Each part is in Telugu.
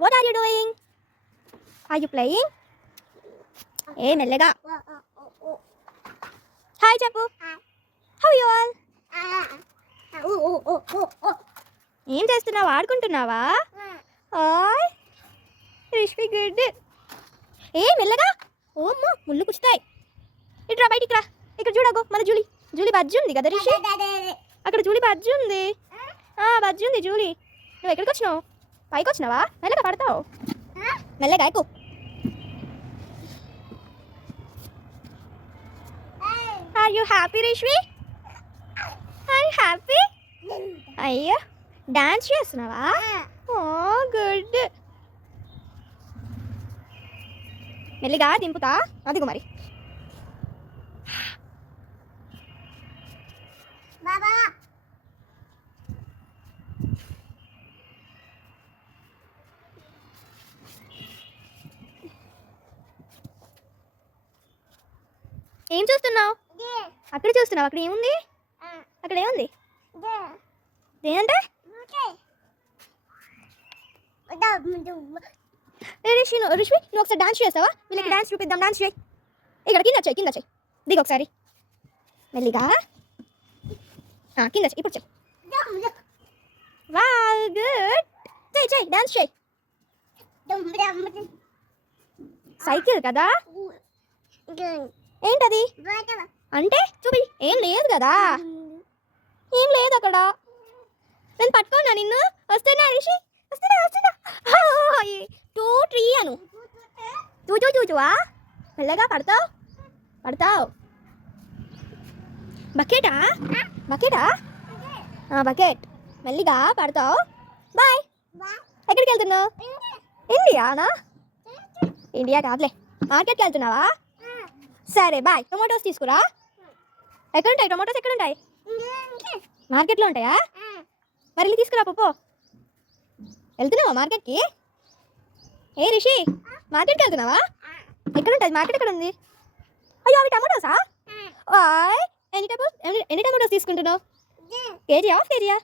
What are you doing? Are you playing? ఏ మెల్లగా హాయ్ చెప్పు. How you all? ఏం చేస్తున్నావు? ఆడుకుంటున్నావా? Hi రిష్వి good. ఏ మెల్లగా. ఓమ్మో ముళ్ళు కుచ్చుతాయి. ఇట్రా బయటికి రా. ఇక్కడ చూడగో మన జూలీ. జూలీ బజ్జి ఉంది కదా రిషి? అక్కడ జూలీ బజ్జి ఉంది. బజ్జి ఉంది జూలీ. నువ్వు ఎక్కడికి వచ్చినావు? పైకి వచ్చినావా? మెల్లగా పడతావు. మెల్లగా ఎక్కు. Are you happy, Rishvi? Are you happy? అయ్యో డాన్స్ చేస్తున్నావా? ఓ గుడ్. మెల్లిగా దింపుతా. అదిగో మరి. బాబా ఏం చూస్తున్నావు? అక్కడ చూస్తున్నావు. అక్కడ ఏముంది? అక్కడ ఏముంది? ఏంటంటే రిష్వి నువ్వు ఒకసారి డాన్స్ చేస్తావా? వీళ్ళకి డాన్స్ చూపిద్దాం. డాన్స్ చేయి. ఇక్కడ కింద చేయి. కింద చేయి. దిగు ఒకసారి మెల్లిగా. కింద చేయి. ఇప్పుడు చెయ్యి. Wow good. చేయి చేయి. డాన్స్ చేయి. సైకిల్ కదా? ఏంటది అంటే చూపి. ఏం లేదు కదా? ఏం లేదు అక్కడ. నేను పట్టుకోనా నిన్ను? వస్తేనా రిషి? వస్తేనా? వస్తేనా? 2 3 అను. చూచువా? మెల్లగా పడతావు. పడతావు. బకెటా? బకెటా? బకెట్. మెల్లిగా పడతావు. బాయ్. ఎక్కడికి వెళ్తున్నావు? ఇండియానా? ఇండియా కాదులే. మార్కెట్కి వెళ్తున్నావా? సరే బాయ్. టొమాటోస్ తీసుకురా. ఎక్కడుంటాయి టొమాటోస్? ఎక్కడుంటాయి? మార్కెట్లో ఉంటాయా? మరి వెళ్ళి తీసుకురా పప్పు. వెళ్తున్నావా మార్కెట్కి? ఏ రిషి మార్కెట్కి వెళ్తున్నావా? ఎక్కడుంటుంది మార్కెట్? ఎక్కడ ఉంది? అయ్యో అవి టమాటోసా? ఎన్ని టమాటోస్ తీసుకుంటున్నావు? కేజీ? హాఫ్ కేజీయా?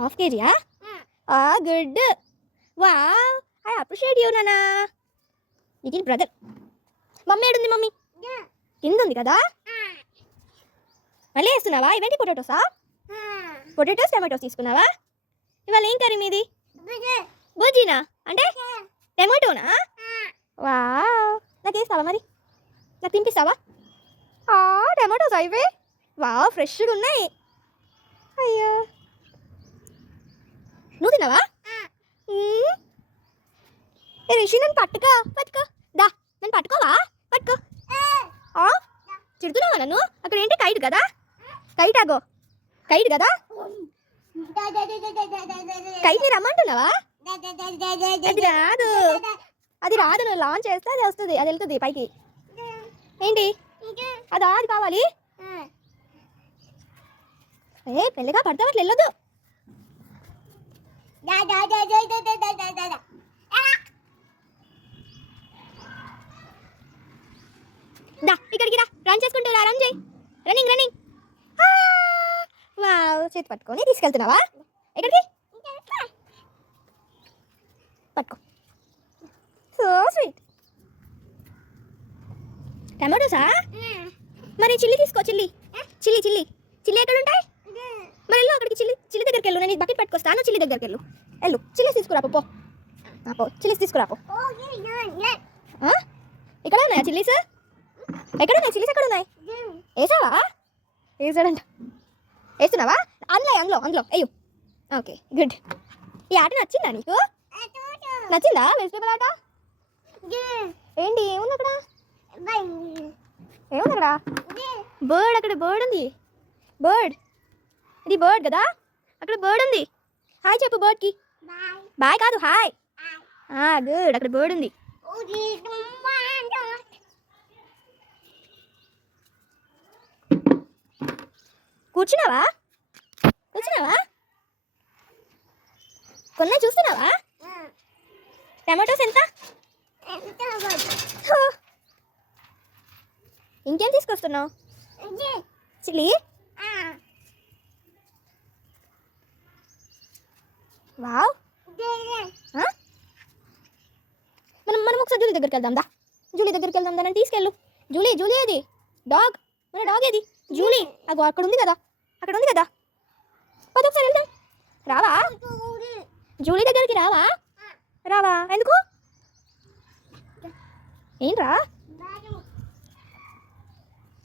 హాఫ్ కేజీయా? Good. Wow I appreciate you నానా. ఇది బ్రదర్. మమ్మీ ఏడుంది? మమ్మీ కింద ఉంది కదా? మళ్ళీ వేస్తున్నావా? ఇవేంటి పొటాటోసా? పొటాటోస్ టమాటోస్ తీసుకున్నావా? ఇవాళ ఏం కర్రీ మీది? బుజ్జినా? అంటే టమాటోనా? వావ్ నాకు వేస్తావా మరి? నాకు తినిపిస్తావా? టమాటోస్ ఇవే. వావ్ ఫ్రెష్గా ఉన్నాయి. అయ్యో నువ్వు తిన్నావా? రిషి నన్ను పట్టుకో. పట్టుకో దా. నన్ను పట్టుకోవా? పట్టుకో. చిడుతున్నావా నన్ను? అక్కడ ఏంటి? కైట్ కదా? కైట్ ఆగో. కైట్ కదా? కైట్ని రమ్మంటున్నావా? అది రాదు. అది రాదు. నువ్వు లాంచ్ చేస్తే అది వస్తుంది. అది వెళ్తుంది పైకి. ఏంటి అదా? అది కావాలి. పెళ్ళిగా పడతావు. అట్లా వెళ్ళొద్దు. దా ఇక్కడికి రా. రన్ చేసుకుంటూ రా. రన్ చేయి. Running running. వావ్ చేతి పట్టుకొని తీసుకెళ్తున్నావా? ఎక్కడికి? పట్టుకో. So sweet. టమాటోసా? మరి చిల్లీ తీసుకో. చిల్లీ చిల్లీ చిల్లీ చిల్లీ ఎక్కడ ఉంటాయి? మరి వెళ్ళు అక్కడికి. చిల్లీ దగ్గరికి వెళ్ళు. నేను బకెట్ పట్టుకొస్తాను. చిల్లీ దగ్గరికి వెళ్ళు. వెళ్ళు. చిల్లీస్ తీసుకురా పో. చిల్లీస్ తీసుకురా పో. ఇక్కడ ఉన్నాయా చిల్లీస్? ఎక్కడ ఉన్నాయి చిల్లీస్? ఎక్కడ ఉన్నాయి? వేసావా? వేసాడంట. వేస్తున్నావా? అందులో అయ్యో. Okay good. ఈ ఆట నచ్చిందా నీకు? నచ్చిందా వెజిటేబుల్ ఆట? ఏంటి ఏముంది అక్కడ? ఏముంది అక్కడ? బర్డ్. అక్కడ బర్డ్ ఉంది. బర్డ్. ఇది బర్డ్ కదా? అక్కడ బర్డ్ ఉంది. హాయ్ చెప్పు బర్డ్కి. బాయ్ కాదు హాయ్. గుడ్. అక్కడ బర్డ్ ఉంది. కూర్చున్నావా? కొన్నా చూస్తున్నావా? టమాటోస్ ఎంత? ఇంకేం తీసుకొస్తున్నావు? చిల్లీ. వావ్ ఆ? మనం మనం ఒకసారి జూలీ దగ్గరికి వెళ్దాం దా. జూలీ దగ్గరికి వెళ్దాం దా, నన్ను తీసుకెళ్ళు. జూలీ జూలీ ఏది డాగ్, మన డాగ్ ఏది జూలీ? అగో అక్కడ ఉంది కదా, అక్కడ ఉంది కదా. పద ఒకసారి వెళ్దాం. రావా జూలీ దగ్గరికి? రావా రావా ఎందుకు? ఏంట్రా?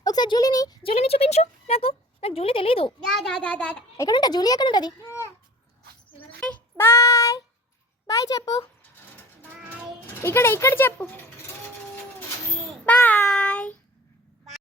ఒకసారి జూలీని చూపించు నాకు. నాకు జూలీ తెలీదు. ఎక్కడుంటా జూలీ? ఎక్కడ ఉంటుంది? బాయ్ బాయ్ చెప్పు. ఇక్కడ ఇక్కడ చెప్పు బాయ్.